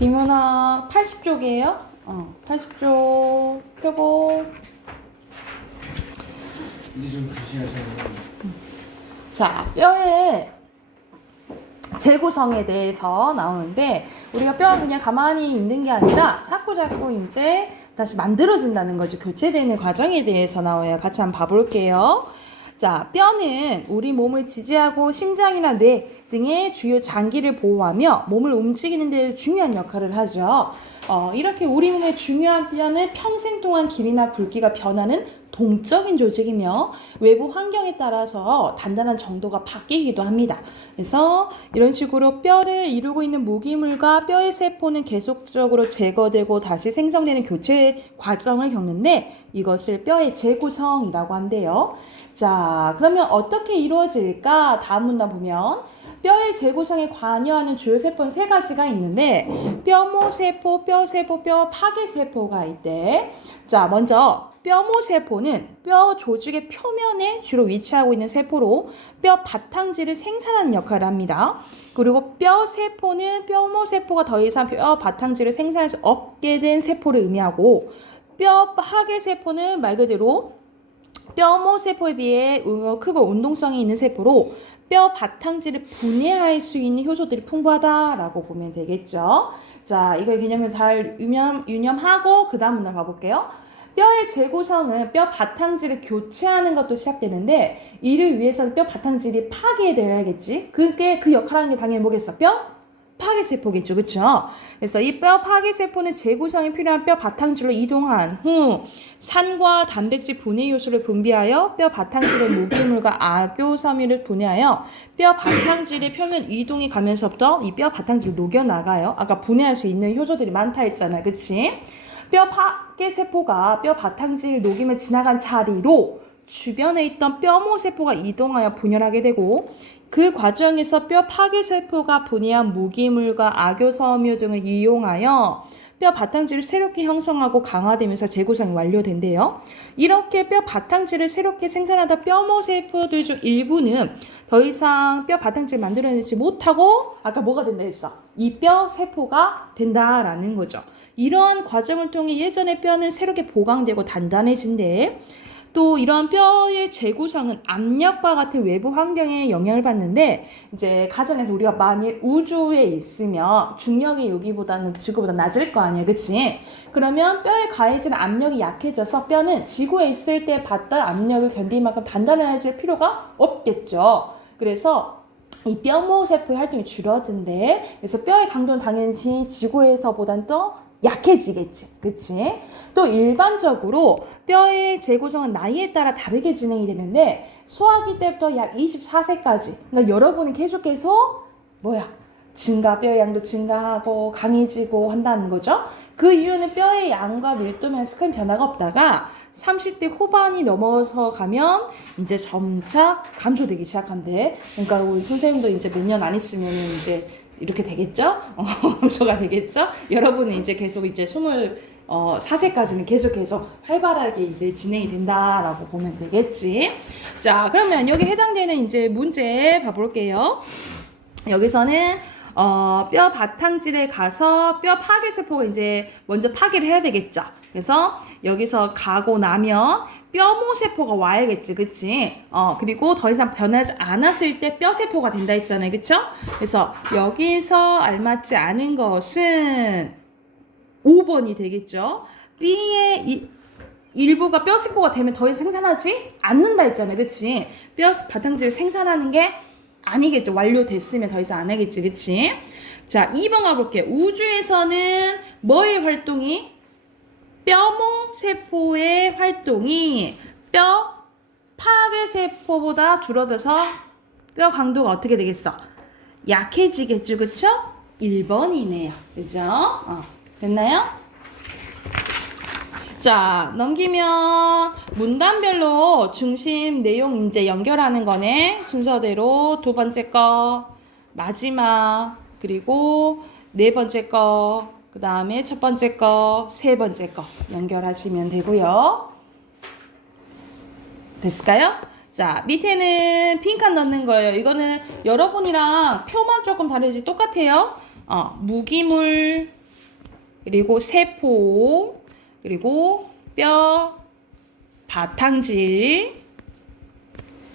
비문학 80쪽이에요. 80쪽 펴고. 이제 좀 글씨하셔야 자, 뼈의 재구성에 대해서 나오는데, 우리가 뼈가 그냥 가만히 있는 게 아니라 자꾸 이제 다시 만들어진다는 거죠. 교체되는 과정에 대해서 나와요. 같이 한번 봐볼게요. 자, 뼈는 우리 몸을 지지하고 심장이나 뇌 등의 주요 장기를 보호하며 몸을 움직이는 데 중요한 역할을 하죠. 이렇게 우리 몸의 중요한 뼈는 평생 동안 길이나 굵기가 변하는 동적인 조직이며 외부 환경에 따라서 단단한 정도가 바뀌기도 합니다. 그래서 이런 식으로 뼈를 이루고 있는 무기물과 뼈의 세포는 계속적으로 제거되고 다시 생성되는 교체 과정을 겪는데 이것을 뼈의 재구성이라고 한대요. 자, 그러면 어떻게 이루어질까? 다음 문단 보면 뼈의 재구성에 관여하는 주요 세포는 세 가지가 있는데 뼈모세포, 뼈세포, 뼈파괴세포가 있대. 자, 먼저 뼈모세포는 뼈 조직의 표면에 주로 위치하고 있는 세포로 뼈 바탕질을 생산하는 역할을 합니다. 그리고 뼈세포는 뼈모세포가 더 이상 뼈 바탕질을 생산할 수 없게 된 세포를 의미하고 뼈파괴세포는 말 그대로 뼈모세포에 비해 크고 운동성이 있는 세포로 뼈 바탕질을 분해할 수 있는 효소들이 풍부하다라고 보면 되겠죠. 자, 이걸 개념을 잘 유념하고 그 다음 문단 가볼게요. 뼈의 재구성은 뼈 바탕질을 교체하는 것도 시작되는데 이를 위해서는 뼈 바탕질이 파괴되어야겠지. 그게 그 역할하는 게 당연히 뭐겠어? 뼈 파괴세포겠죠. 그쵸? 그래서 이 뼈 파괴세포는 재구성이 필요한 뼈 바탕질로 이동한 후 산과 단백질 분해 요소를 분비하여 뼈 바탕질의 무기물과 악효섬유를 분해하여 뼈 바탕질의 표면 이동이 가면서부터 이 뼈 바탕질을 녹여나가요. 아까 분해할 수 있는 효소들이 많다 했잖아. 그치? 뼈 파괴세포가 뼈 바탕질을 녹이며 지나간 자리로 주변에 있던 뼈모세포가 이동하여 분열하게 되고 그 과정에서 뼈 파괴세포가 분해한 무기물과 악효섬유 등을 이용하여 뼈 바탕질을 새롭게 형성하고 강화되면서 재구성이 완료된대요. 이렇게 뼈 바탕질을 새롭게 생산하다 뼈모세포들 중 일부는 더 이상 뼈 바탕질을 만들어내지 못하고 아까 뭐가 된다 했어? 이 뼈 세포가 된다라는 거죠. 이러한 과정을 통해 예전의 뼈는 새롭게 보강되고 단단해진대. 또 이런 뼈의 재구성은 압력과 같은 외부 환경에 영향을 받는데 이제 가정에서 우리가 만일 우주에 있으면 중력이 여기보다는 지구보다 낮을 거 아니야, 그치? 그러면 뼈에 가해지는 압력이 약해져서 뼈는 지구에 있을 때 받던 압력을 견딜 만큼 단단해질 필요가 없겠죠. 그래서 이 뼈모세포의 활동이 줄어든대. 그래서 뼈의 강도는 당연히 지구에서보단 더 약해지겠지. 그치? 또 일반적으로 뼈의 재구성은 나이에 따라 다르게 진행이 되는데 소아기 때부터 약 24세까지 그러니까 여러분이 계속 뼈의 양도 증가하고 강해지고 한다는 거죠. 그 이유는 뼈의 양과 밀도면서 큰 변화가 없다가 30대 후반이 넘어서 가면 이제 점차 감소되기 시작한대. 그러니까 우리 선생님도 이제 몇 년 안 있으면 이제 이렇게 되겠죠? 감소가 되겠죠? 여러분은 이제 계속 이제 24세까지는 계속해서 활발하게 이제 진행이 된다라고 보면 되겠지. 자, 그러면 여기 해당되는 이제 문제 봐볼게요. 여기서는 뼈 바탕질에 가서 뼈 파괴세포가 이제 먼저 파괴를 해야 되겠죠. 그래서 여기서 가고 나면 뼈모세포가 와야겠지, 그치? 그리고 더 이상 변하지 않았을 때 뼈세포가 된다 했잖아요, 그쵸? 그래서 여기서 알맞지 않은 것은 5번이 되겠죠. B의 일부가 뼈세포가 되면 더 이상 생산하지 않는다 했잖아요, 그치? 뼈 바탕질을 생산하는 게 아니겠죠. 완료됐으면 더 이상 안 하겠지, 그치? 자, 2번 가볼게요. 우주에서는 뭐의 활동이? 뼈모세포의 활동이 뼈 파괴세포보다 줄어들어서 뼈 강도가 어떻게 되겠어? 약해지겠죠, 그쵸? 1번이네요. 그죠? 됐나요? 자, 넘기면 문단별로 중심 내용 이제 연결하는 거네. 순서대로 두 번째 거, 마지막, 그리고 네 번째 거, 그 다음에 첫 번째 거, 세 번째 거 연결하시면 되고요. 됐을까요? 자, 밑에는 빈칸 넣는 거예요. 이거는 여러분이랑 표만 조금 다르지 똑같아요. 무기물, 그리고 세포, 그리고 뼈, 바탕질,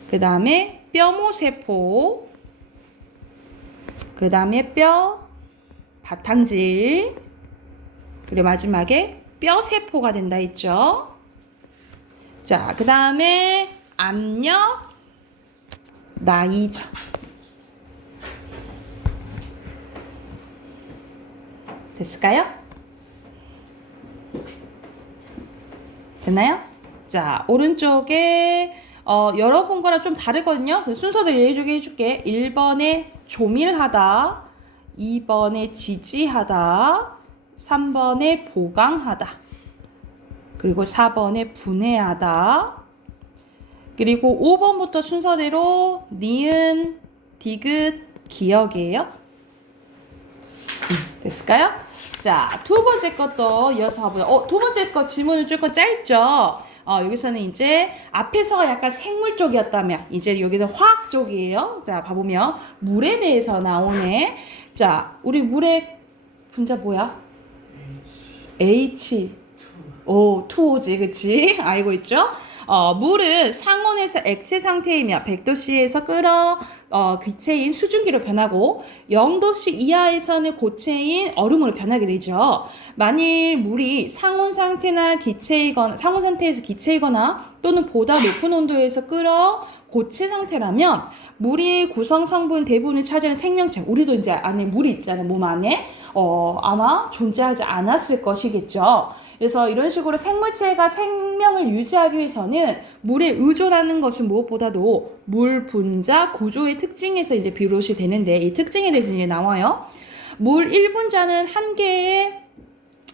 그 다음에 뼈모세포, 그 다음에 뼈, 바탕질, 그리고 마지막에 뼈세포가 된다 했죠. 자, 그 다음에 압력, 나이죠. 됐을까요? 됐나요? 자, 오른쪽에 여러분 거랑 좀 다르거든요. 그래서 순서대로 해줄게. 1번에 조밀하다, 2번에 지지하다, 3번에 보강하다, 그리고 4번에 분해하다, 그리고 5번부터 순서대로 니은, 디귿, 기억이에요. 됐을까요? 자, 두 번째 것도 이어서 가보자. 두 번째 거 질문은 조금 짧죠? 여기서는 이제 앞에서가 약간 생물 쪽이었다면 이제 여기서 화학 쪽이에요. 자, 봐보면 물에 대해서 나오네. 자, 우리 물의 분자 뭐야? H. 오, 2O지, 그치? 알고 있죠? 물은 상온에서 액체 상태이며 100도씨에서 끓어 기체인 수증기로 변하고 0도씨 이하에서는 고체인 얼음으로 변하게 되죠. 만일 물이 상온 상태에서 기체이거나 또는 보다 높은 온도에서 끓어 고체 상태라면 물이 구성 성분 대부분을 차지하는 생명체, 우리도 이제 안에 물이 있잖아요, 몸 안에. 아마 존재하지 않았을 것이겠죠. 그래서 이런 식으로 생물체가 생명을 유지하기 위해서는 물에 의존하는 것은 무엇보다도 물 분자 구조의 특징에서 이제 비롯이 되는데, 이 특징에 대해서 이제 나와요. 물 1분자는 한 개의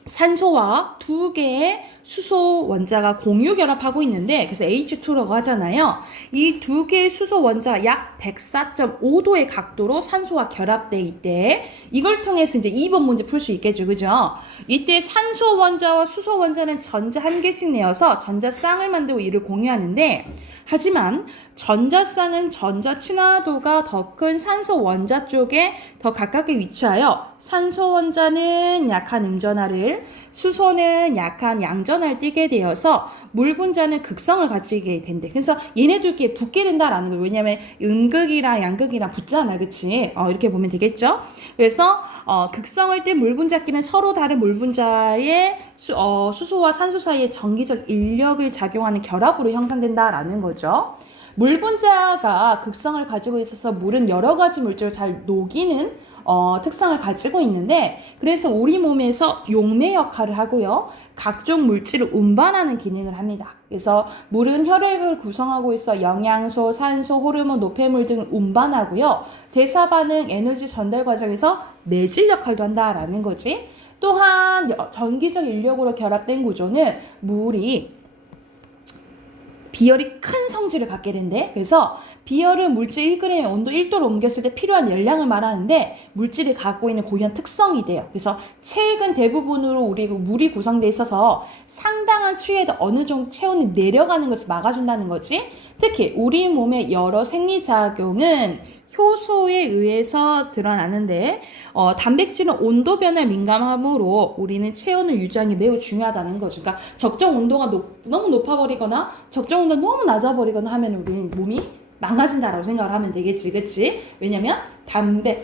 산소와 두 개의 수소 원자가 공유 결합하고 있는데, 그래서 H2라고 하잖아요. 이 두 개의 수소 원자 약 104.5도의 각도로 산소와 결합돼 있대. 이걸 통해서 이제 2번 문제 풀 수 있겠죠, 그죠? 이때 산소 원자와 수소 원자는 전자 한 개씩 내어서 전자쌍을 만들고 이를 공유하는데, 하지만 전자쌍은 전자 친화도가 더 큰 산소 원자 쪽에 더 가깝게 위치하여 산소 원자는 약한 음전하를, 수소는 약한 양전하를 띠게 되어서 물 분자는 극성을 가지게 된대. 그래서 얘네들끼리 붙게 된다라는 거예요. 왜냐면 음극이랑 양극이랑 붙잖아, 그치? 이렇게 보면 되겠죠? 그래서 극성을 띈 물 분자끼리는 서로 다른 물 분자의 수소와 산소 사이에 전기적 인력을 작용하는 결합으로 형성된다라는 거죠. 물 분자가 극성을 가지고 있어서 물은 여러 가지 물질을 잘 녹이는 특성을 가지고 있는데, 그래서 우리 몸에서 용매 역할을 하고요. 각종 물질을 운반하는 기능을 합니다. 그래서 물은 혈액을 구성하고 있어 영양소, 산소, 호르몬, 노폐물 등을 운반하고요. 대사 반응, 에너지 전달 과정에서 매질 역할도 한다라는 거지. 또한 전기적 인력으로 결합된 구조는 물이 비열이 큰 성질을 갖게 된대. 그래서 비열은 물질 1g의 온도 1도로 옮겼을 때 필요한 열량을 말하는데, 물질이 갖고 있는 고유한 특성이 돼요. 그래서 체액은 대부분으로 우리 물이 구성되어 있어서 상당한 추위에도 어느 정도 체온이 내려가는 것을 막아준다는 거지. 특히 우리 몸의 여러 생리작용은 효소에 의해서 드러나는데, 단백질은 온도 변화에 민감하므로 우리는 체온을 유지하는 게 매우 중요하다는 거죠. 그러니까 적정 온도가 너무 높아버리거나 적정 온도가 너무 낮아버리거나 하면 우리는 몸이 망가진다라고 생각을 하면 되겠지, 그치? 왜냐면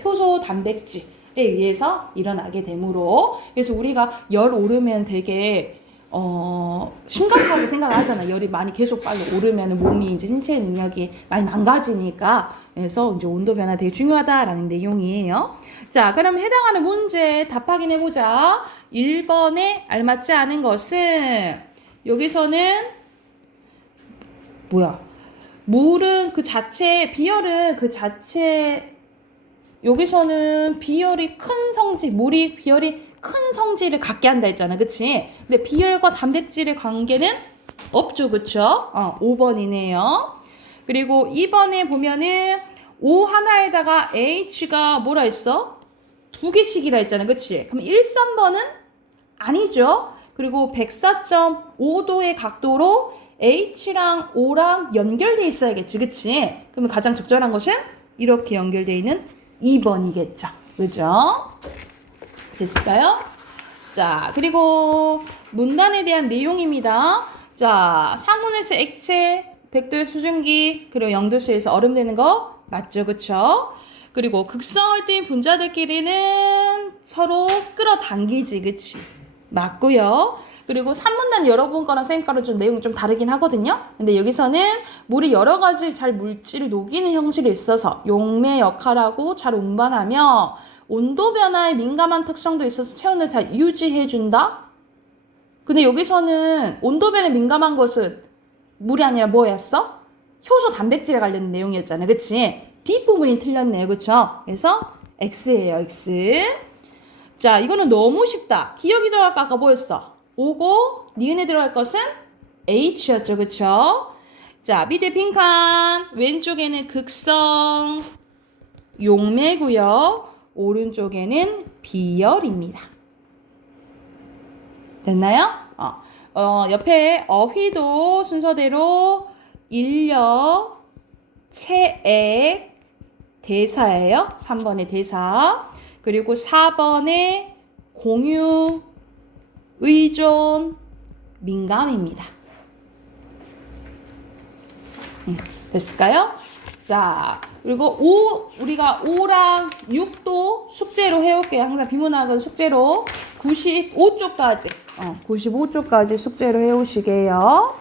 효소 단백질에 의해서 일어나게 되므로. 그래서 우리가 열 오르면 되게 심각하게 생각하잖아. 열이 많이 계속 빨리 오르면 몸이 이제 신체 능력이 많이 망가지니까. 그래서 이제 온도 변화 되게 중요하다라는 내용이에요. 자, 그럼 해당하는 문제 답 확인해보자. 1번에 알맞지 않은 것은, 여기서는 물은 그 자체, 비열은 그 자체, 여기서는 비열이 큰 성질을 갖게 한다 했잖아, 그치? 근데 비열과 단백질의 관계는 없죠, 그쵸? 5번이네요. 그리고 2번에 보면은 O 하나에다가 H가 뭐라 했어? 2개씩이라 했잖아, 그치? 그럼 1, 3번은 아니죠. 그리고 104.5도의 각도로 H랑 O랑 연결돼 있어야겠지, 그치? 그러면 가장 적절한 것은 이렇게 연결돼 있는 2번이겠죠, 그죠? 됐을까요? 자, 그리고 문단에 대한 내용입니다. 자, 상온에서 액체, 100도의 수증기, 그리고 0도씨에서 얼음 되는 거 맞죠? 그쵸? 그리고 극성할때인 분자들끼리는 서로 끌어당기지, 그치? 맞고요. 그리고 산문단 여러분 거랑 쌤 거랑 좀 내용이 좀 다르긴 하거든요. 근데 여기서는 물이 여러 가지 잘 물질을 녹이는 형식이 있어서 용매 역할하고 잘 운반하며 온도 변화에 민감한 특성도 있어서 체온을 잘 유지해준다. 근데 여기서는 온도 변화에 민감한 것은 물이 아니라 뭐였어? 효소 단백질에 관련된 내용이었잖아. 그치? 뒷부분이 틀렸네요. 그쵸? 그래서 X예요. X. 자, 이거는 너무 쉽다. 기억이 들어갈까? 아까 뭐였어? 오고 니은에 들어갈 것은 H였죠. 그쵸? 자, 밑에 빈칸 왼쪽에는 극성 용매고요. 오른쪽에는 비열입니다. 됐나요? 옆에 어휘도 순서대로 인력, 체액, 대사예요. 3번의 대사. 그리고 4번의 공유, 의존, 민감입니다. 됐을까요? 자, 그리고 우리가 5랑 6도 숙제로 해올게요. 항상 비문학은 숙제로 95쪽까지 95쪽까지 숙제로 해오시게요.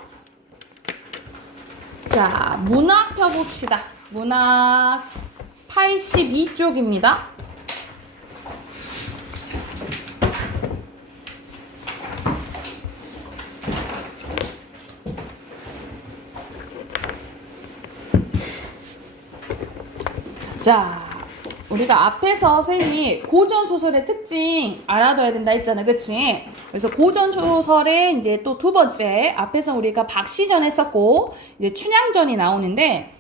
자, 문학 펴봅시다. 문학 82쪽입니다. 자, 우리가 앞에서 쌤이 고전소설의 특징 알아둬야 된다 했잖아. 그치? 그래서 고전소설의 이제 또 두 번째, 앞에서 우리가 박시전 했었고, 이제 춘향전이 나오는데,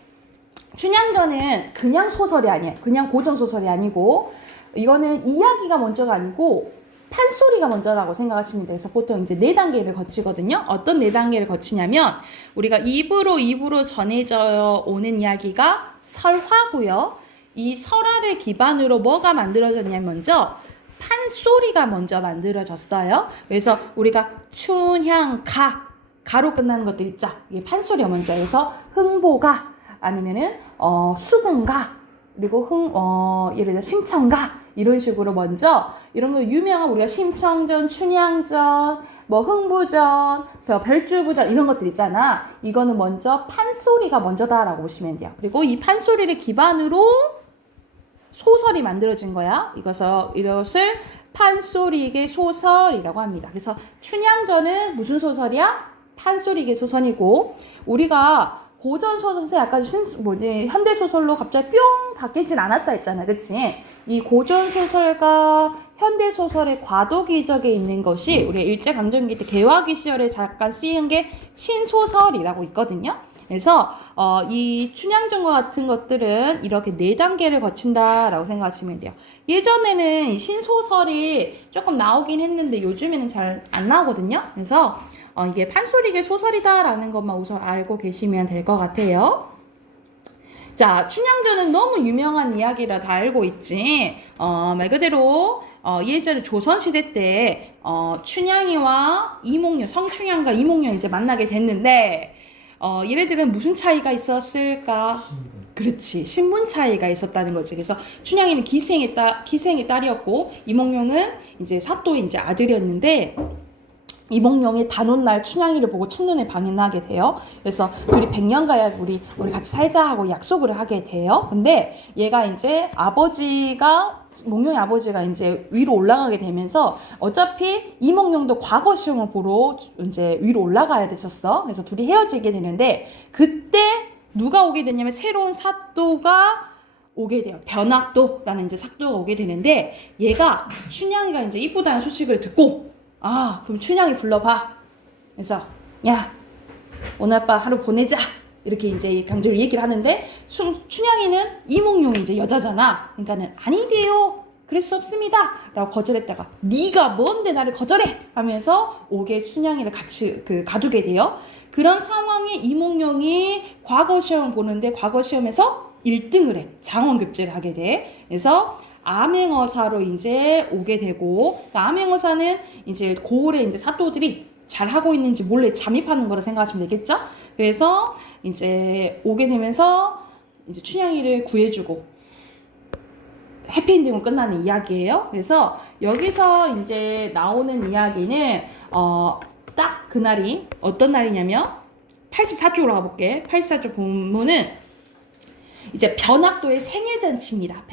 춘향전은 그냥 소설이 아니에요. 그냥 고전소설이 아니고, 이거는 이야기가 먼저가 아니고, 판소리가 먼저라고 생각하시면 돼서 보통 이제 4단계를 거치거든요. 어떤 4단계를 거치냐면, 우리가 입으로 전해져 오는 이야기가 설화고요. 이 설화를 기반으로 뭐가 만들어졌냐면 먼저 판소리가 먼저 만들어졌어요. 그래서 우리가 춘향, 가로 끝나는 것들 있죠. 이게 판소리가 먼저. 그래서 흥보가 아니면은 수군가 그리고 예를 들어 심청가 이런 식으로 먼저 이런 거 유명한 우리가 심청전, 춘향전, 뭐 흥부전, 별주부전 이런 것들 있잖아. 이거는 먼저 판소리가 먼저다라고 보시면 돼요. 그리고 이 판소리를 기반으로 소설이 만들어진 거야. 이것을 판소리계 소설이라고 합니다. 그래서 춘향전은 무슨 소설이야? 판소리계 소설이고 우리가 고전 소설에서 약간 현대 소설로 갑자기 뿅 바뀌진 않았다 했잖아. 그치? 이 고전 소설과 현대 소설의 과도 기적에 있는 것이 우리 일제강점기 때 개화기 시절에 잠깐 쓰인 게 신소설이라고 있거든요. 그래서 이 춘향전과 같은 것들은 이렇게 4단계를 거친다라고 생각하시면 돼요. 예전에는 신소설이 조금 나오긴 했는데 요즘에는 잘 안 나오거든요. 그래서 이게 판소리계 소설이다라는 것만 우선 알고 계시면 될 것 같아요. 자, 춘향전은 너무 유명한 이야기라 다 알고 있지. 말 그대로 예전에 조선시대 때 춘향이와 이몽룡, 성춘향과 이몽룡이 이제 만나게 됐는데 얘네들은 무슨 차이가 있었을까? 그렇지, 신분 차이가 있었다는 거지. 그래서 춘향이는 기생의 딸이었고 이몽룡은 이제 사또의 이제 아들이었는데 이몽룡이 단오날 춘향이를 보고 첫눈에 반해하게 돼요. 그래서 둘이 100년가야 우리 같이 살자 하고 약속을 하게 돼요. 근데 얘가 이제 몽룡의 아버지가 이제 위로 올라가게 되면서 어차피 이몽룡도 과거 시험을 보러 이제 위로 올라가야 됐었어. 그래서 둘이 헤어지게 되는데 그때 누가 오게 되냐면 새로운 사또가 오게 돼요. 변학도라는 이제 사또가 오게 되는데 얘가 춘향이가 이제 이쁘다는 소식을 듣고 그럼 춘향이 불러봐. 그래서 야 오늘 아빠 하루 보내자 이렇게 이제 강제로 얘기를 하는데 춘향이는 이몽룡이 이제 여자잖아. 그러니까는 아니돼요. 그럴 수 없습니다. 라고 거절했다가 네가 뭔데 나를 거절해 하면서 옥에 춘향이를 같이 가두게 돼요. 그런 상황에 이몽룡이 과거 시험을 보는데 과거 시험에서 1등을 해. 장원급제를 하게 돼. 그래서 암행어사로 이제 오게 되고, 암행어사는 이제 고을에 이제 사또들이 잘 하고 있는지 몰래 잠입하는 거라 생각하시면 되겠죠? 그래서 이제 오게 되면서 이제 춘향이를 구해주고 해피엔딩으로 끝나는 이야기예요. 그래서 여기서 이제 나오는 이야기는 딱 그날이 어떤 날이냐면 84쪽으로 가볼게. 84쪽 보면은 이제 변학도의 생일잔치입니다.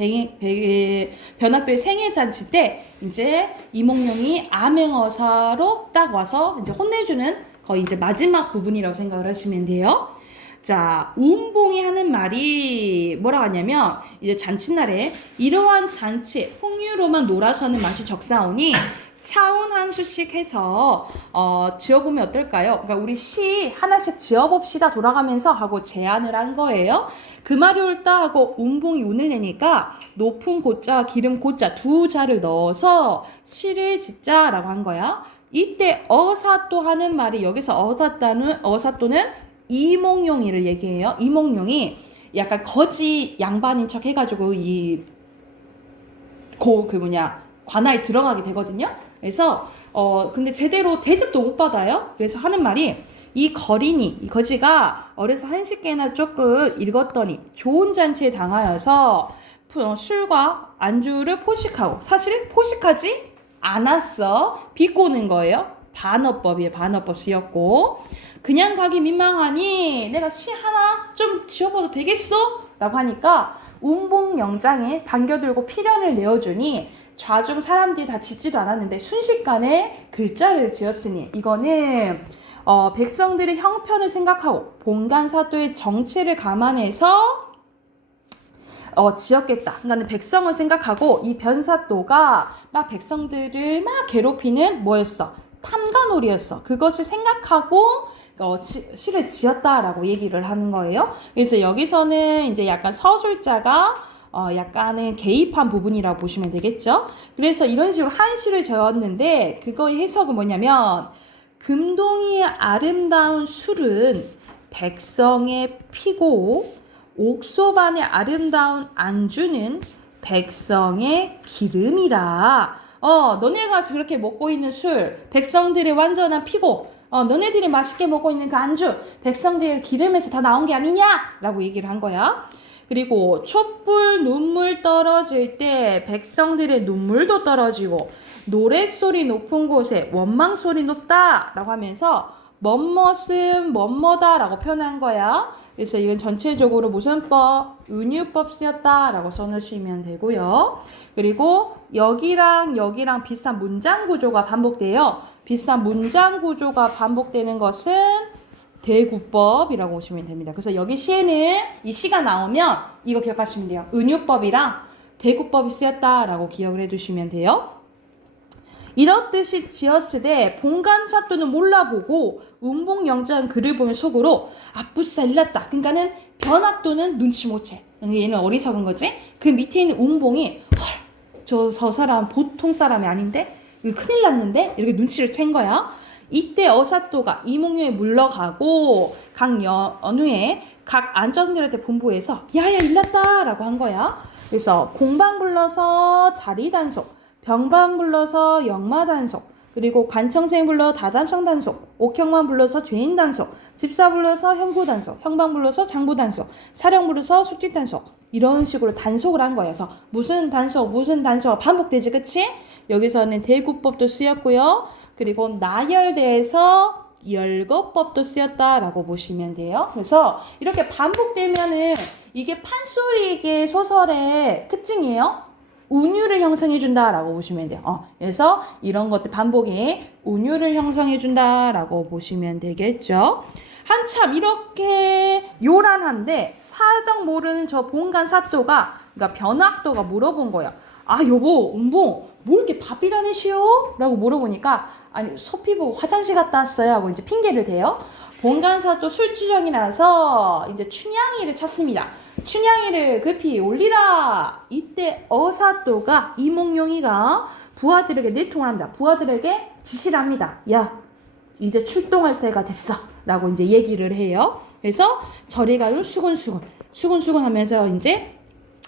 변학도의 생일잔치 때 이제 이몽룡이 암행어사로 딱 와서 이제 혼내주는 거의 이제 마지막 부분이라고 생각을 하시면 돼요. 자, 우은봉이 하는 말이 뭐라고 하냐면 이제 잔치날에 이러한 잔치 풍류로만 놀아서는 맛이 적사오니 차운 한 수씩 해서 지어보면 어떨까요? 그러니까 우리 시 하나씩 지어봅시다 돌아가면서 하고 제안을 한 거예요. 그 말이 옳다 하고 운봉이 운을 내니까 높은 고자와 기름 고자 두 자를 넣어서 시를 짓자라고 한 거야. 이때 어사또 하는 말이 여기서 어사또는 이몽룡이를 얘기해요. 이몽룡이 약간 거지 양반인 척 해가지고 관아에 들어가게 되거든요. 그래서 근데 제대로 대접도 못 받아요. 그래서 하는 말이 이 거지가 어려서 한식계나 조금 읽었더니 좋은 잔치에 당하여서 술과 안주를 포식하고 사실 포식하지 않았어. 비꼬는 거예요. 반어법이에요. 반어법 쓰였고 그냥 가기 민망하니 내가 시 하나 좀 지어봐도 되겠어? 라고 하니까 운봉영장에 당겨들고 필연을 내어주니 좌중 사람들이 다 짓지도 않았는데 순식간에 글자를 지었으니 이거는 백성들의 형편을 생각하고 봉간사도의 정치를 감안해서 지었겠다. 그러니까 백성을 생각하고 이 변사도가 막 백성들을 막 괴롭히는 뭐였어? 탐관오리였어. 그것을 생각하고 시를 지었다라고 얘기를 하는 거예요. 그래서 여기서는 이제 약간 서술자가 약간은 개입한 부분이라고 보시면 되겠죠. 그래서 이런 식으로 한 시를 지었는데 그거의 해석은 뭐냐면 금동이의 아름다운 술은 백성의 피고 옥소반의 아름다운 안주는 백성의 기름이라. 너네가 그렇게 먹고 있는 술 백성들의 완전한 피고 너네들이 맛있게 먹고 있는 그 안주 백성들 기름에서 다 나온 게 아니냐라고 얘기를 한 거야. 그리고 촛불 눈물 떨어질 때 백성들의 눈물도 떨어지고 노랫소리 높은 곳에 원망소리 높다라고 하면서 멋멋은 멋머다라고 표현한 거야. 그래서 이건 전체적으로 무슨 법? 은유법 쓰였다라고 써놓으시면 되고요. 그리고 여기랑 비슷한 문장 구조가 반복돼요. 비슷한 문장 구조가 반복되는 것은 대구법이라고 보시면 됩니다. 그래서 여기 시에는 이 시가 나오면 이거 기억하시면 돼요. 은유법이랑 대구법이 쓰였다라고 기억을 해두시면 돼요. 이렇듯이 지었으되 봉간사또는 몰라보고 운봉영장 글을 보면 속으로 아뿌시사 일났다. 그러니까는 변학도는 눈치 못 채. 얘는 어리석은 거지. 그 밑에 있는 운봉이 저 사람 보통 사람이 아닌데 이거 큰일 났는데 이렇게 눈치를 챈 거야. 이때 어사또가 이몽룡에 물러가고 각 연후에 각 안전들한테 분부해서 야야 일났다 라고 한 거야. 그래서 공방 불러서 자리단속, 병방 불러서 영마단속, 그리고 관청생 불러 다담상단속, 옥형만 불러서 죄인단속, 집사 불러서 형구단속, 형방 불러서 장부단속, 사령 불러서 숙직단속, 이런 식으로 단속을 한 거예요. 그래서 무슨 단속 반복되지, 그치? 여기서는 대구법도 쓰였고요. 그리고 나열대에서 열거법도 쓰였다라고 보시면 돼요. 그래서 이렇게 반복되면은 이게 판소리계 소설의 특징이에요. 운율을 형성해준다라고 보시면 돼요. 그래서 이런 것들 반복이 운율을 형성해준다라고 보시면 되겠죠. 한참 이렇게 요란한데 사정 모르는 저 봉간사또가, 그러니까 변학도가 물어본 거예요. 여보, 은봉, 뭐 이렇게 바삐 다니시오? 라고 물어보니까, 아니, 소피 보고 화장실 갔다 왔어요. 하고 이제 핑계를 대요. 봉간사또 술주정이 나서 이제 춘향이를 찾습니다. 춘향이를 급히 올리라. 이때 어사또가 이몽룡이가 부하들에게 내통을 합니다. 부하들에게 지시를 합니다. 야, 이제 출동할 때가 됐어. 라고 이제 얘기를 해요. 그래서 저리 가요 수근수근 하면서 이제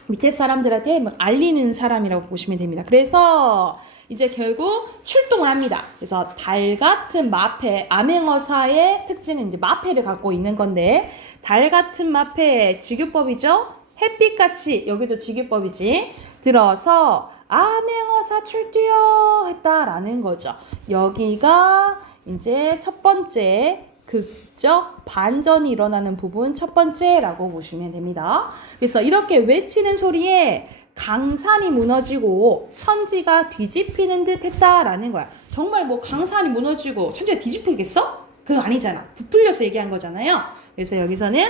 밑에 사람들한테 뭐 알리는 사람이라고 보시면 됩니다. 그래서 이제 결국 출동을 합니다. 그래서 달 같은 마패, 암행어사의 특징은 이제 마패를 갖고 있는 건데, 달 같은 마패의 직유법이죠. 햇빛같이, 여기도 직유법이지. 들어서 암행어사 출두요 했다라는 거죠. 여기가 이제 첫 번째 극적 반전이 일어나는 부분 첫 번째라고 보시면 됩니다. 그래서 이렇게 외치는 소리에 강산이 무너지고 천지가 뒤집히는 듯 했다라는 거야. 정말 뭐 강산이 무너지고 천지가 뒤집히겠어? 그거 아니잖아. 부풀려서 얘기한 거잖아요. 그래서 여기서는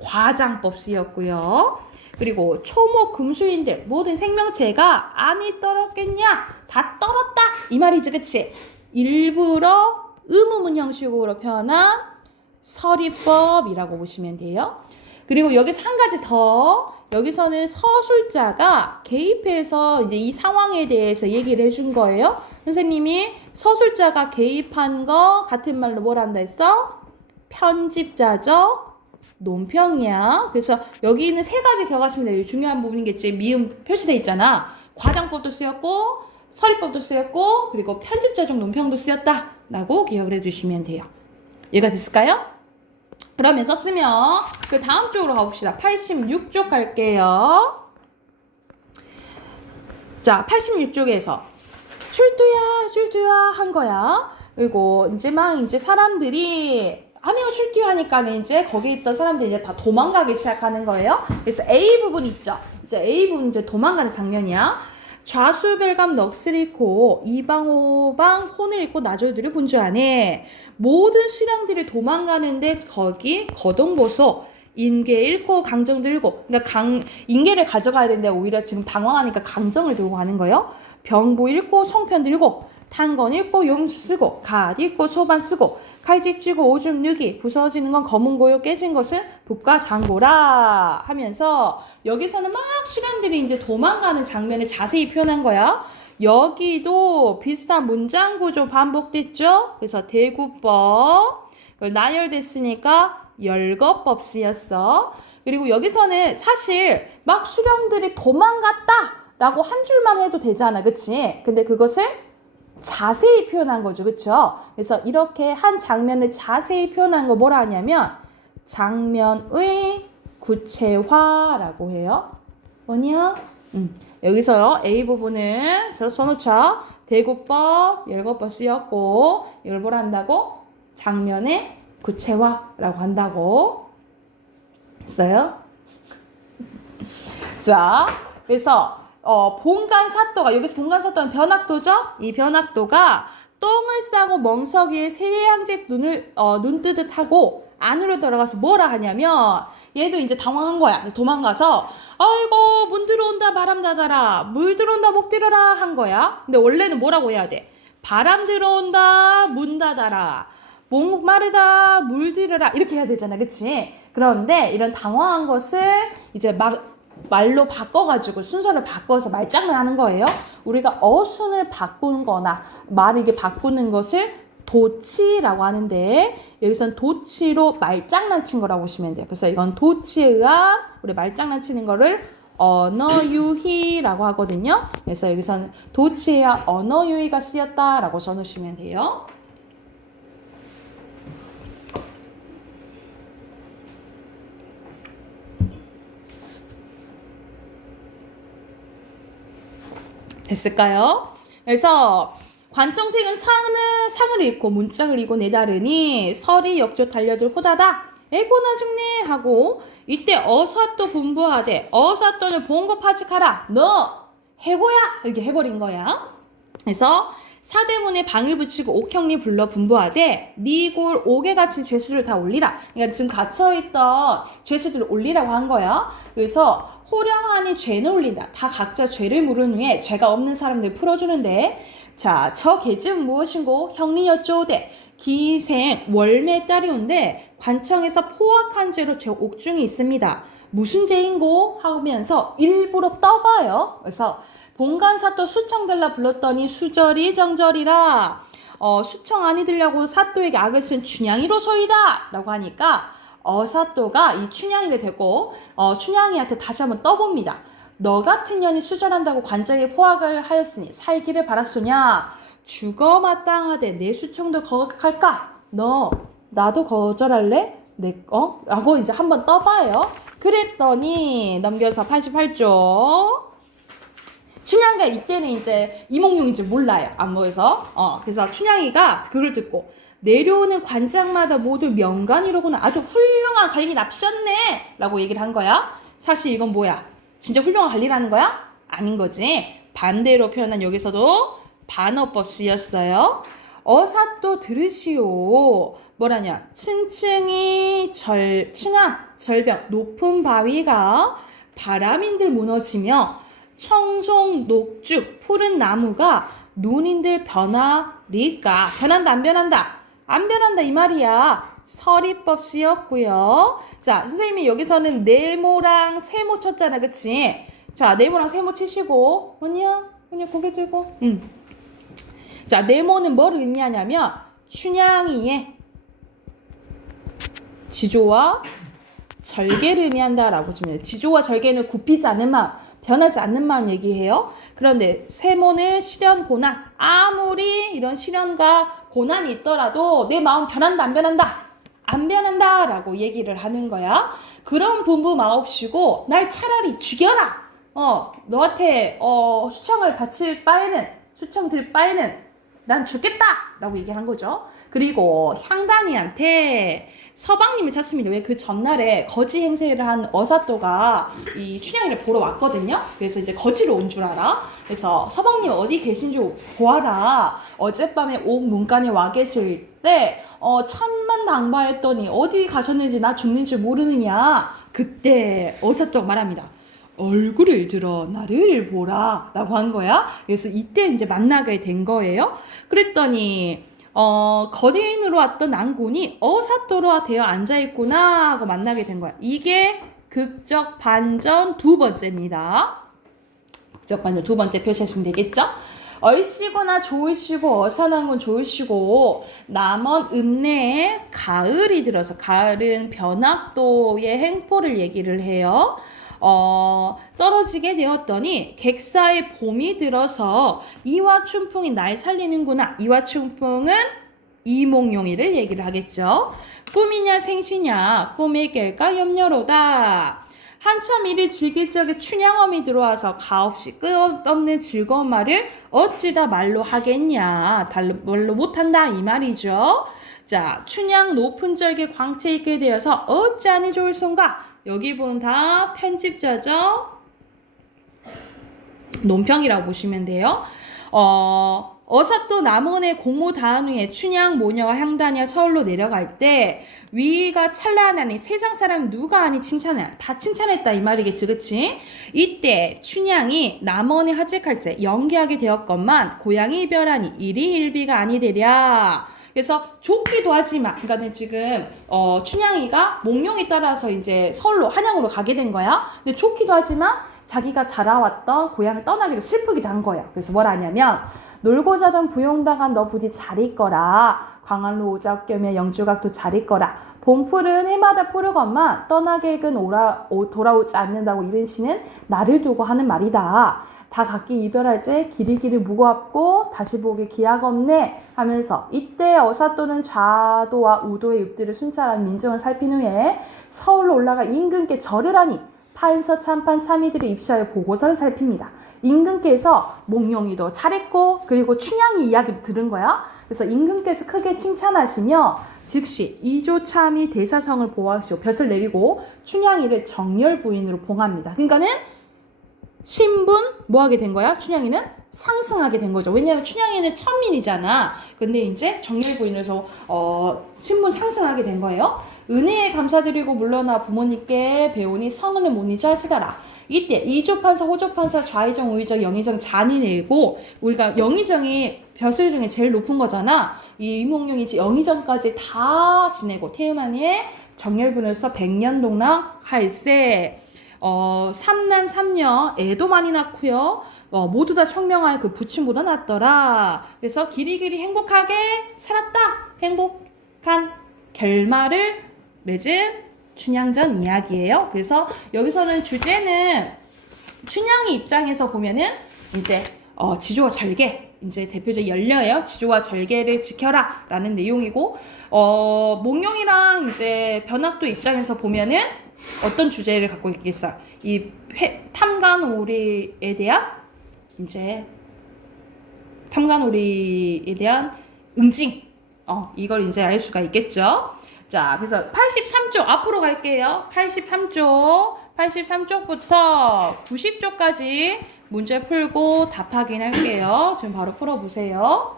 과장법 쓰였고요. 그리고 초목 금수인들 모든 생명체가 안이 떨었겠냐? 다 떨었다 이 말이지, 그치? 일부러 의문문 형식으로 표현한 서리법이라고 보시면 돼요. 그리고 여기서 한 가지 더, 여기서는 서술자가 개입해서 이제 이 상황에 대해서 얘기를 해준 거예요. 선생님이 서술자가 개입한 거 같은 말로 뭘 한다 했어? 편집자적 논평량. 그래서 여기 있는 세 가지 기억하시면 돼요. 중요한 부분이겠지. 미음 표시돼 있잖아. 과장법도 쓰였고 서리법도 쓰였고 그리고 편집자적 논평도 쓰였다 라고 기억을 해주시면 돼요. 이해가 됐을까요? 그러면서 쓰면 그 다음 쪽으로 가봅시다. 86쪽 갈게요. 자, 86쪽에서 출두야 한 거야. 그리고 이제 막 이제 사람들이 아메오 출두야 하니까는 이제 거기에 있던 사람들이 이제 다 도망가기 시작하는 거예요. 그래서 A 부분 있죠. 이제 A 부분 이제 도망가는 장면이야. 좌수별감 넋을 잃고 이방오방 혼을 잃고 나졸들을 분주하네. 모든 수령들이 도망가는데 거기 거동보소 인계 잃고 강정 들고, 그러니까 인계를 가져가야 되는데 오히려 지금 당황하니까 강정을 들고 가는 거예요. 병부 잃고 송편 들고 탄건 잃고 용수 쓰고 갓 잃고 소반 쓰고 칼집 쥐고 오줌 누기 부서지는 건 검은 고요 깨진 것을 북과 장보라 하면서 여기서는 막 수령들이 이제 도망가는 장면을 자세히 표현한 거야. 여기도 비슷한 문장 구조 반복됐죠. 그래서 대구법 나열됐으니까 열거법 쓰였어. 그리고 여기서는 사실 막 수령들이 도망갔다 라고 한 줄만 해도 되잖아, 그치? 근데 그것을 자세히 표현한 거죠, 그쵸? 그래서 이렇게 한 장면을 자세히 표현한 거 뭐라 하냐면 장면의 구체화라고 해요. 뭐냐? 여기서 A 부분은 저 써놓죠. 대구법, 열거법 쓰였고 이걸 뭐라 한다고? 장면의 구체화라고 한다고 했어요. 자, 그래서 본관사또가, 여기서 본관사또는 변학도죠? 이 변학도가 똥을 싸고 멍석이에 세양제 눈 뜨듯 하고 안으로 들어가서 뭐라 하냐면 얘도 이제 당황한 거야. 도망가서 아이고 문 들어온다 바람 닫아라 물 들어온다 목 들어라 한 거야. 근데 원래는 뭐라고 해야 돼? 바람 들어온다 문 닫아라 목 마르다 물 들어라 이렇게 해야 되잖아, 그치? 그런데 이런 당황한 것을 이제 말로 바꿔가지고 순서를 바꿔서 말장난하는 거예요. 우리가 어순을 바꾸는 거나 말을 이게 바꾸는 것을 도치라고 하는데 여기선 도치로 말장난친 거라고 보시면 돼요. 그래서 이건 도치에 의한 우리 말장난치는 거를 언어유희라고 하거든요. 그래서 여기서는 도치에 의한 언어유희가 쓰였다라고 써놓으시면 돼요. 됐을까요? 그래서 관청색은 상을 잃고 문짝을 잃고 내다르니 설이 역조 달려들 호다다 에고나 죽네 하고 이때 어사또 분부하되 어사또는 본고 파직하라 너 해고야 이렇게 해버린 거야. 그래서 사대문에 방을 붙이고 옥형리 불러 분부하되 니골 옥에 갇힌 죄수를 다 올리라. 그러니까 지금 갇혀있던 죄수들을 올리라고 한 거야. 그래서 호령하니 죄는 올린다. 다 각자 죄를 물은 후에 죄가 없는 사람들 풀어주는데 자, 저 계집은 무엇인고? 형리 여쭈오되 기생 월매 딸이온데 관청에서 포악한 죄로 죄 옥중에 있습니다. 무슨 죄인고? 하면서 일부러 떠봐요. 그래서 본관사또 수청들라 불렀더니 수절이 정절이라 수청 아니 들려고 사또에게 악을 쓴 춘향이로소이다 라고 하니까 어사또가 이 춘향이를 대고 춘향이한테 다시 한번 떠봅니다. 너 같은 년이 수절한다고 관장에 포악을 하였으니 살기를 바랐소냐. 죽어 마땅하되 내 수청도 거역할까? 나도 거절할래? 라고 이제 한번 떠봐요. 그랬더니 넘겨서 88쪽. 춘향이가 이때는 이제 이몽룡인지 몰라요. 안보여서. 그래서 춘향이가 그걸 듣고 내려오는 관장마다 모두 명관이로구나. 아주 훌륭한 관리 납셨네. 라고 얘기를 한 거야. 사실 이건 뭐야? 진짜 훌륭한 관리라는 거야? 아닌 거지. 반대로 표현한 여기서도 반어법 쓰였어요. 어사또 들으시오. 뭐라냐? 층층이 층암, 절벽, 높은 바위가 바람인들 무너지며 청송, 녹죽, 푸른 나무가 눈인들 변하리까? 변한다, 안 변한다? 안 변한다 이 말이야. 서리법 쓰였고요. 자, 선생님이 여기서는 네모랑 세모 쳤잖아, 그치? 자, 네모랑 세모 치시고 뭐냐 고개 들고 자, 네모는 뭘 의미하냐면 춘향이의 지조와 절개를 의미한다라고 주면 지조와 절개는 굽히지 않는 마음, 변하지 않는 마음 얘기해요. 그런데 세모는 시련, 고난. 아무리 이런 시련과 고난이 있더라도 내 마음 변한다, 안 변한다? 안 변한다 라고 얘기를 하는 거야. 그런 분부 마옵시고 날 차라리 죽여라. 너한테 수청을 바칠 바에는, 수청 들 바에는 난 죽겠다 라고 얘기한 거죠. 그리고 향단이한테 서방님을 찾습니다. 왜 그 전날에 거지 행세를 한 어사또가 이 춘향이를 보러 왔거든요. 그래서 이제 거지로 온 줄 알아. 그래서 서방님 어디 계신지 보아라. 어젯밤에 옥 문간에 와 계실 때 참만 당바했더니 어디 가셨는지 나 죽는지 모르느냐. 그때 어사또가 말합니다. 얼굴을 들어 나를 보라 라고 한 거야. 그래서 이때 이제 만나게 된 거예요. 그랬더니 거리인으로 왔던 낭군이 어사또로 되어 앉아있구나 하고 만나게 된 거야. 이게 극적 반전 두 번째입니다. 극적 반전 두 번째 표시하시면 되겠죠? 얼씨구나 좋으시고 어사낭군 좋으시고 남원 읍내에 가을이 들어서 가을은 변학도의 행포를 얘기를 해요. 떨어지게 되었더니 객사의 봄이 들어서 이와 춘풍이 날 살리는구나. 이와 춘풍은 이몽룡이를 얘기를 하겠죠. 꿈이냐 생시냐 꿈의 깰까 염려로다. 한참 일이 즐길 적에 춘향엄이 들어와서 가없이 끝없는 즐거운 말을 어찌다 말로 하겠냐. 말로 못한다 이 말이죠. 자, 춘향 높은 절개 광채 있게 되어서 어찌하니 좋을손가. 여기 보면 다 편집자죠. 논평이라고 보시면 돼요. 어사또 남원의 공모 다한 후에 춘향 모녀와 향단이와 서울로 내려갈 때 위가 찬란하니 세상 사람 누가 아니 칭찬해 다 칭찬했다 이 말이겠지, 그치? 이때 춘향이 남원에 하직할 때 연기하게 되었건만 고향이 이별하니 일이 일비가 아니되랴. 그래서 좋기도 하지만, 그러니까는 지금 춘향이가 몽룡이 따라서 이제 서울로 한양으로 가게 된 거야. 근데 좋기도 하지만 자기가 자라왔던 고향을 떠나기도 슬프기도 한 거예요. 그래서 뭘 하냐면 놀고 자던 부용당한 너 부디 잘 있거라. 광안로 오작겸에 영주각도 잘 있거라. 봄풀은 해마다 푸르건만 떠나객은 돌아오지 않는다고 이른 시는 나를 두고 하는 말이다. 다 각기 이별할 때 길이길이 무겁고 다시 보기 기약 없네 하면서 이때 어사또는 좌도와 우도의 읍들을 순찰한 민정을 살핀 후에 서울로 올라가 임금께 절을 하니 판서 참판 참의들의 입시하여 보고서를 살핍니다. 임금께서 몽룡이도 잘했고 그리고 춘향이 이야기를 들은 거야. 그래서 임금께서 크게 칭찬하시며 즉시 이조참의 대사성을 보호하시오 벼슬 내리고 춘향이를 정열 부인으로 봉합니다. 그러니까는 신분 뭐 하게 된 거야? 춘향이는 상승하게 된 거죠. 왜냐하면 춘향이는 천민이잖아. 근데 이제 정열 부인에서 신분 상승하게 된 거예요. 은혜에 감사드리고 물러나 부모님께 배우니 성은을 못 잊어 하시더라. 이때 이조판사, 호조판사, 좌의정, 우의정, 영의정 잔이 내고 우리가 영의정이 벼슬 중에 제일 높은 거잖아. 이 이몽룡이 이제 영의정까지 다 지내고 태음한이의 정열분에서 백년동락 할세. 삼남 삼녀 애도 많이 낳고요. 모두 다 청명하여 그 부친으로 났더라. 그래서 길이길이 행복하게 살았다. 행복한 결말을 맺은 춘향전 이야기예요. 그래서 여기서는 주제는 춘향이 입장에서 보면은 이제 지조와 절개 이제 대표적인 연려예요. 지조와 절개를 지켜라 라는 내용이고 몽룡이랑 이제 변학도 입장에서 보면은 어떤 주제를 갖고 있겠어요? 이 탐관오리에 대한 이제 탐관오리에 대한 응징 이걸 이제 알 수가 있겠죠. 자, 그래서 83쪽 앞으로 갈게요. 83쪽부터 90쪽까지 문제 풀고 답 확인할게요. 지금 바로 풀어보세요.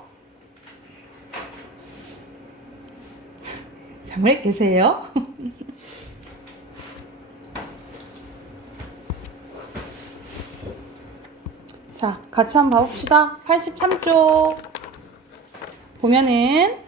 잠을 계세요? 자, 같이 한번 봐봅시다. 83쪽 보면은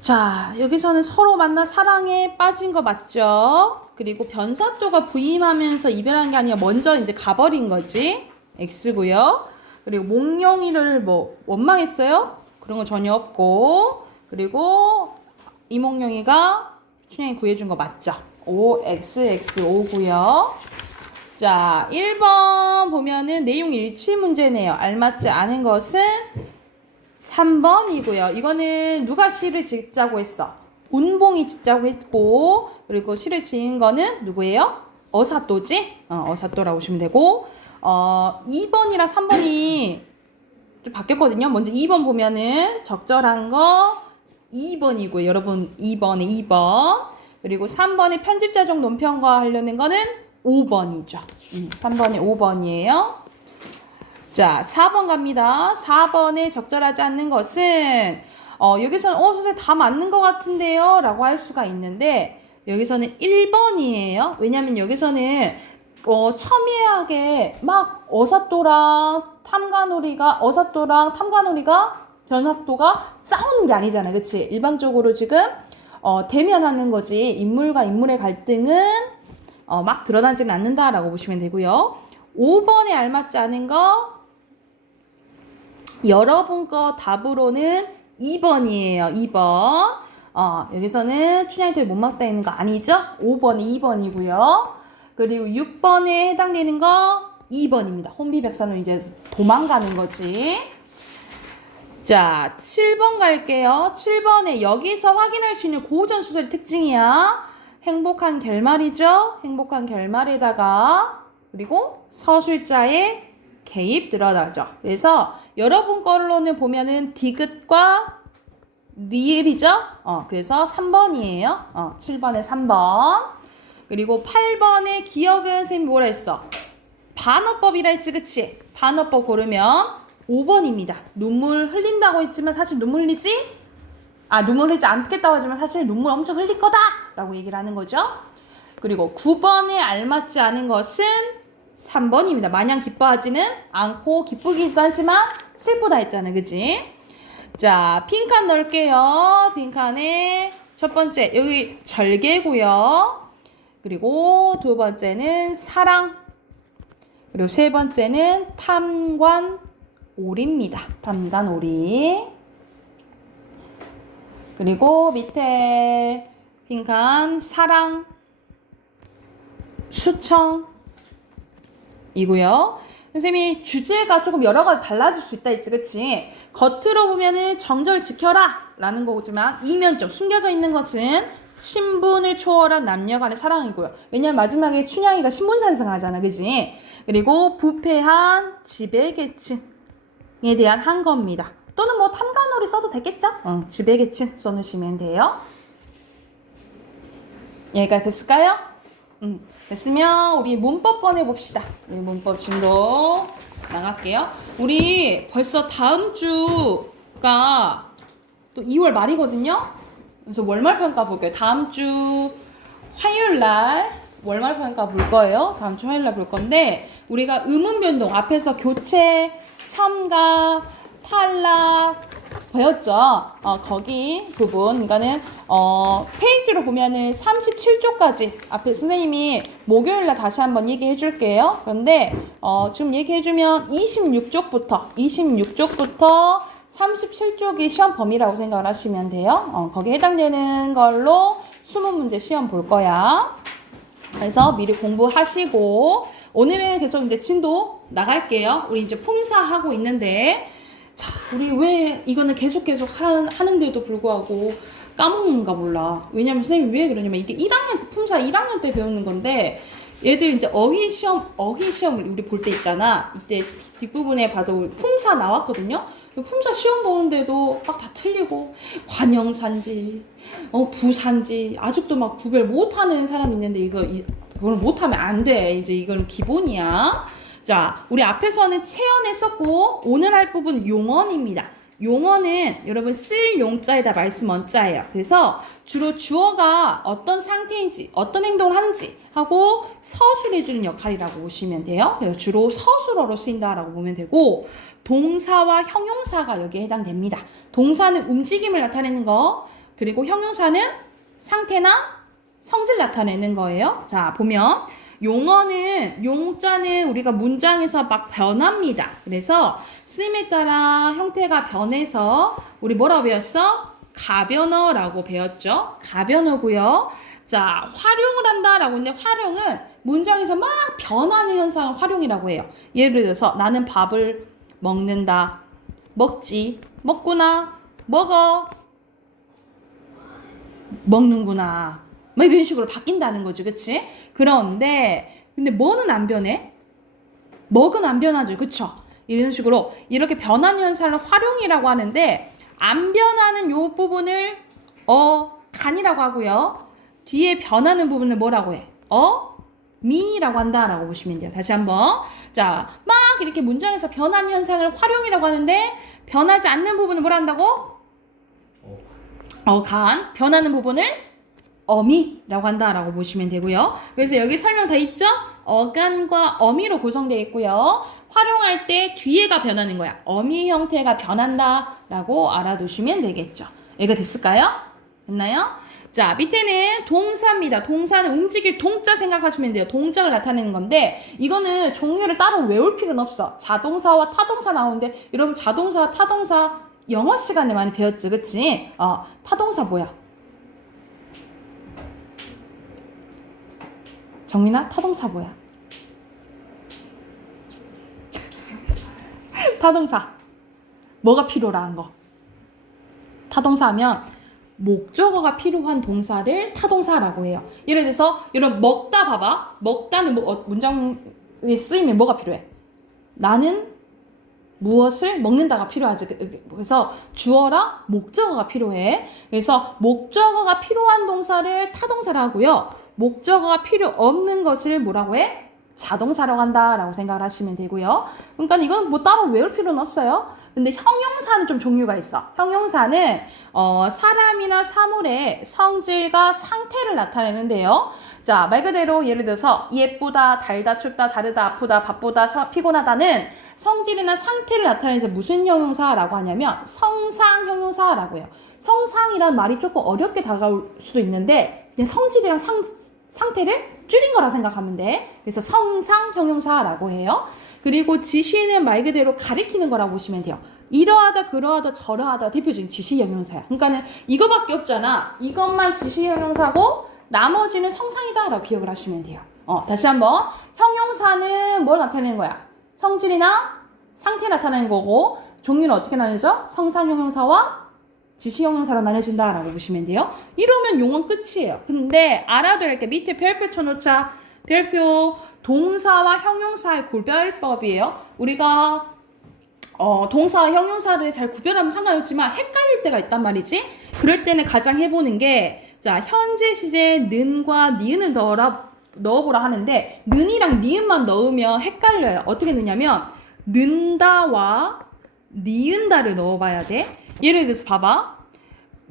자, 여기서는 서로 만나 사랑에 빠진 거 맞죠? 그리고 변사또가 부임하면서 이별한 게 아니라 먼저 이제 가버린 거지. X고요. 그리고 몽룡이를 뭐 원망했어요? 그런 거 전혀 없고. 그리고 이몽룡이가 춘향이 구해준 거 맞죠? O, X, X, O고요. 자, 1번 보면은 내용 일치 문제네요. 알맞지 않은 것은 3번이고요. 이거는 누가 시를 짓자고 했어? 운봉이 짓자고 했고, 그리고 시를 지은 거는 누구예요? 어사또지? 어사또라고 보시면 되고, 2번이랑 3번이 좀 바뀌었거든요. 먼저 2번 보면은 적절한 거 2번이고요. 여러분 2번에 2번. 그리고 3번에 편집자적 논평과 하려는 거는 5번이죠. 3번에 5번이에요. 자, 4번 갑니다. 4번에 적절하지 않는 것은 여기서는 선생님 다 맞는 것 같은데요 라고 할 수가 있는데 여기서는 1번이에요. 왜냐면 여기서는 첨예하게 막 어사또랑 탐관오리가 변학도가 싸우는 게 아니잖아. 그치? 일반적으로 지금 대면하는 거지. 인물과 인물의 갈등은 막 드러나지는 않는다라고 보시면 되고요. 5번에 알맞지 않은 거 여러분 거 답으로는 2번이에요. 2번. 여기서는 춘향이 못 막다 있는 거 아니죠? 5번이 2번이고요. 그리고 6번에 해당되는 거 2번입니다. 혼비백산으로 이제 도망가는 거지. 자, 7번 갈게요. 7번에 여기서 확인할 수 있는 고전 소설의 특징이야. 행복한 결말이죠. 행복한 결말에다가 그리고 서술자의 개입 들어가죠. 그래서 여러분 걸로는 보면은 디귿과 리을이죠. 그래서 3번이에요. 7번에 3번. 그리고 8번에 기억은 선생님이 뭐라 했어? 반어법이라 했지, 그치? 반어법 고르면 5번입니다. 눈물 흘린다고 했지만 사실 눈물 흘리지? 눈물 흘리지 않겠다고 하지만 사실 눈물 엄청 흘릴 거다! 라고 얘기를 하는 거죠. 그리고 9번에 알맞지 않은 것은 3번입니다. 마냥 기뻐하지는 않고 기쁘기도 하지만 슬프다 했잖아요. 그치? 자, 빈칸 넣을게요. 빈칸에 첫 번째 여기 절개고요. 그리고 두 번째는 사랑. 그리고 세 번째는 탐관오리입니다. 탐관오리. 그리고 밑에 빈칸 사랑, 수청 이고요. 선생님이 주제가 조금 여러 가지 달라질 수 있다 했지, 그치? 겉으로 보면은 정절 지켜라 라는 거지만 이면적 숨겨져 있는 것은 신분을 초월한 남녀 간의 사랑이고요. 왜냐면 마지막에 춘향이가 신분산승하잖아, 그치? 그리고 부패한 지배계층에 대한 한 겁니다. 또는 뭐 탐관오리 써도 되겠죠? 지배계층 써놓으시면 돼요. 여기까지 됐을까요? 됐으면 우리 문법 꺼내봅시다. 문법 진도 나갈게요. 우리 벌써 다음 주가 또 2월 말이거든요. 그래서 월말평가 볼게요. 다음 주 화요일날 월말평가 볼 거예요. 다음 주 화요일날 볼 건데 우리가 의문변동 앞에서 교체, 첨가, 탈락 보였죠? 거기 부분, 그러니까는 페이지로 보면은 37쪽까지 앞에 선생님이 목요일날 다시 한번 얘기해 줄게요. 그런데 지금 얘기해 주면 26쪽부터 37쪽이 시험 범위라고 생각을 하시면 돼요. 거기에 해당되는 걸로 20문제 시험 볼 거야. 그래서 미리 공부하시고 오늘은 계속 이제 진도 나갈게요. 우리 이제 품사하고 있는데, 자, 우리 왜 이거는 계속 하는데도 불구하고 까먹는가 몰라. 왜냐면 선생님이 왜 그러냐면 이게 1학년 때, 품사 1학년 때 배우는 건데, 얘들 이제 어휘 시험을 우리 볼 때 있잖아. 이때 뒷부분에 봐도 품사 나왔거든요. 품사 시험 보는데도 막 다 틀리고, 관형사인지, 부사인지, 아직도 막 구별 못하는 사람이 있는데, 이걸 못하면 안 돼. 이제 이건 기본이야. 자, 우리 앞에서는 체언했었고, 오늘 할 부분 용언입니다. 용언은 여러분 쓸 용자에다 말씀 언자예요. 그래서 주로 주어가 어떤 상태인지, 어떤 행동을 하는지 하고 서술해주는 역할이라고 보시면 돼요. 그래서 주로 서술어로 쓰인다라고 보면 되고, 동사와 형용사가 여기에 해당됩니다. 동사는 움직임을 나타내는 거, 그리고 형용사는 상태나 성질 나타내는 거예요. 자, 보면 용자는 우리가 문장에서 막 변합니다. 그래서 쓰임에 따라 형태가 변해서 우리 뭐라고 배웠어? 가변어라고 배웠죠. 가변어고요. 자, 활용을 한다라고 했는데 활용은 문장에서 막 변하는 현상을 활용이라고 해요. 예를 들어서 나는 밥을 먹는다, 먹지, 먹구나, 먹어, 먹는구나, 막 이런 식으로 바뀐다는 거죠. 그치? 근데 뭐는 안 변해? 먹은 안 변하죠. 그쵸? 이런 식으로 이렇게 변하는 현상을 활용이라고 하는데, 안 변하는 요 부분을 간이라고 하고요. 뒤에 변하는 부분을 뭐라고 해? 미라고 한다라고 보시면 돼요. 다시 한번. 자, 막 이렇게 문장에서 변한 현상을 활용이라고 하는데, 변하지 않는 부분을 뭐라 한다고? 간. 변하는 부분을 어미라고 한다라고 보시면 되고요. 그래서 여기 설명 다 있죠? 어간과 어미로 구성되어 있고요. 활용할 때 뒤에가 변하는 거야. 어미 형태가 변한다라고 알아두시면 되겠죠. 이거 됐을까요? 됐나요? 자, 밑에는 동사입니다. 동사는 움직일 동자 생각하시면 돼요. 동작을 나타내는 건데, 이거는 종류를 따로 외울 필요는 없어. 자동사와 타동사 나오는데, 여러분 자동사와 타동사 영어 시간에 많이 배웠죠. 그치? 타동사 뭐야? 정민아, 타동사 뭐야? 타동사. 뭐가 필요라 한 거? 타동사 하면 목적어가 필요한 동사를 타동사라고 해요. 예를 들어서 이런 먹다 봐봐. 먹다는 문장에 쓰이면 뭐가 필요해? 나는 무엇을 먹는다가 필요하지. 그래서 주어랑 목적어가 필요해. 그래서 목적어가 필요한 동사를 타동사라고 하고요. 목적어가 필요 없는 것을 뭐라고 해? 자동사라고 한다라고 생각을 하시면 되고요. 그러니까 이건 뭐 따로 외울 필요는 없어요. 근데 형용사는 좀 종류가 있어. 형용사는 사람이나 사물의 성질과 상태를 나타내는데요. 자, 말 그대로 예를 들어서 예쁘다, 달다, 춥다, 다르다, 아프다, 바쁘다, 피곤하다는 성질이나 상태를 나타내서 무슨 형용사라고 하냐면 성상 형용사라고 해요. 성상이란 말이 조금 어렵게 다가올 수도 있는데 그냥 성질이랑 상태를 줄인 거라 생각하면 돼. 그래서 성상 형용사라고 해요. 그리고 지시는 말 그대로 가리키는 거라고 보시면 돼요. 이러하다, 그러하다, 저러하다 대표적인 지시 형용사야. 그러니까는 이거밖에 없잖아. 이것만 지시 형용사고 나머지는 성상이다 라고 기억을 하시면 돼요. 다시 한번. 형용사는 뭘 나타내는 거야? 성질이나 상태 나타내는 거고, 종류는 어떻게 나뉘죠? 성상 형용사와 지시 형용사로 나눠진다 라고 보시면 돼요. 이러면 용언 끝이에요. 근데 알아둬야 할 게 밑에 별표 쳐놓자. 별표. 동사와 형용사의 구별법이에요. 우리가 동사와 형용사를 잘 구별하면 상관없지만 헷갈릴 때가 있단 말이지. 그럴 때는 가장 해보는 게, 자, 현재 시제에 는과 니은을 넣어보라 하는데, 는이랑 니은만 넣으면 헷갈려요. 어떻게 넣냐면 는다와 니은다를 넣어봐야 돼. 예를 들어서 봐봐.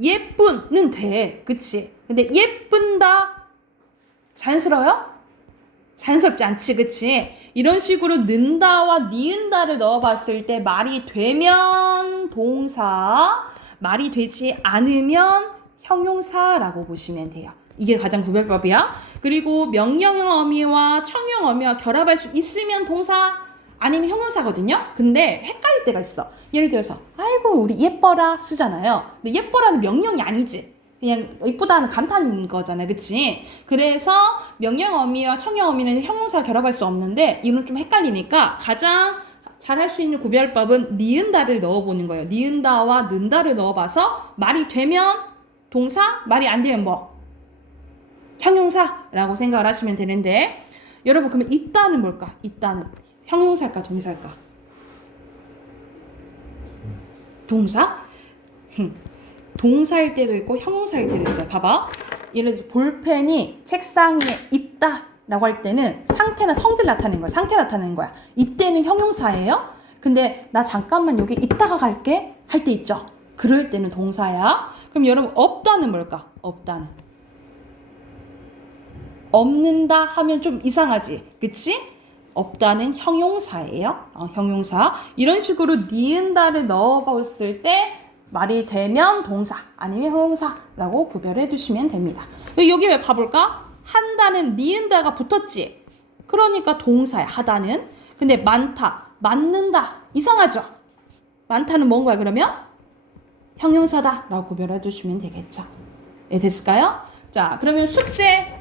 예쁜은 돼. 그치? 근데 예쁜다 자연스러워요? 자연스럽지 않지, 그치? 이런 식으로 는다와 니은다를 넣어봤을 때 말이 되면 동사, 말이 되지 않으면 형용사라고 보시면 돼요. 이게 가장 구별법이야. 그리고 명령형 어미와 청용 어미와 결합할 수 있으면 동사 아니면 형용사거든요. 근데 헷갈릴 때가 있어. 예를 들어서 아이고 우리 예뻐라 쓰잖아요. 근데 예뻐라는 명령이 아니지. 그냥 이쁘다는 감탄인 거잖아요. 그치? 그래서 명령어미와 청형어미는 형용사 결합할 수 없는데 이건 좀 헷갈리니까 가장 잘 할 수 있는 구별법은 니은다를 넣어보는 거예요. 니은다와 는다를 넣어봐서 말이 되면 동사, 말이 안 되면 뭐? 형용사라고 생각을 하시면 되는데 여러분 그러면 있다는 뭘까? 있다는 형용사일까 동사일까? 동사? 동사일 때도 있고 형용사일 때도 있어요. 봐봐. 예를 들어서 볼펜이 책상 위에 있다 라고 할 때는 상태나 성질 나타내는 거야. 상태 나타내는 거야. 이때는 형용사예요. 근데 나 잠깐만 여기 있다가 갈게 할 때 있죠. 그럴 때는 동사야. 그럼 여러분 없다는 뭘까? 없다는 없는다 하면 좀 이상하지. 그치? 없다는 형용사예요. 형용사. 이런 식으로 니은다를 넣어봤을 때 말이 되면 동사 아니면 형용사라고 구별해 두시면 됩니다. 여기 왜 봐볼까? 한다는 니은다가 붙었지. 그러니까 동사야. 하다는. 근데 많다, 맞는다 이상하죠. 많다는 뭔가요? 그러면 형용사다라고 구별해 두시면 되겠죠. 네, 됐을까요? 자, 그러면 숙제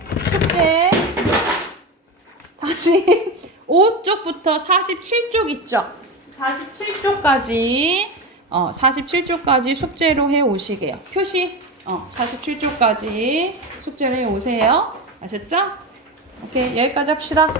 45쪽부터 47쪽 있죠. 47쪽까지 숙제로 해 오시게요. 표시 47쪽까지 숙제를 해 오세요. 아셨죠? 오케이, 여기까지 합시다.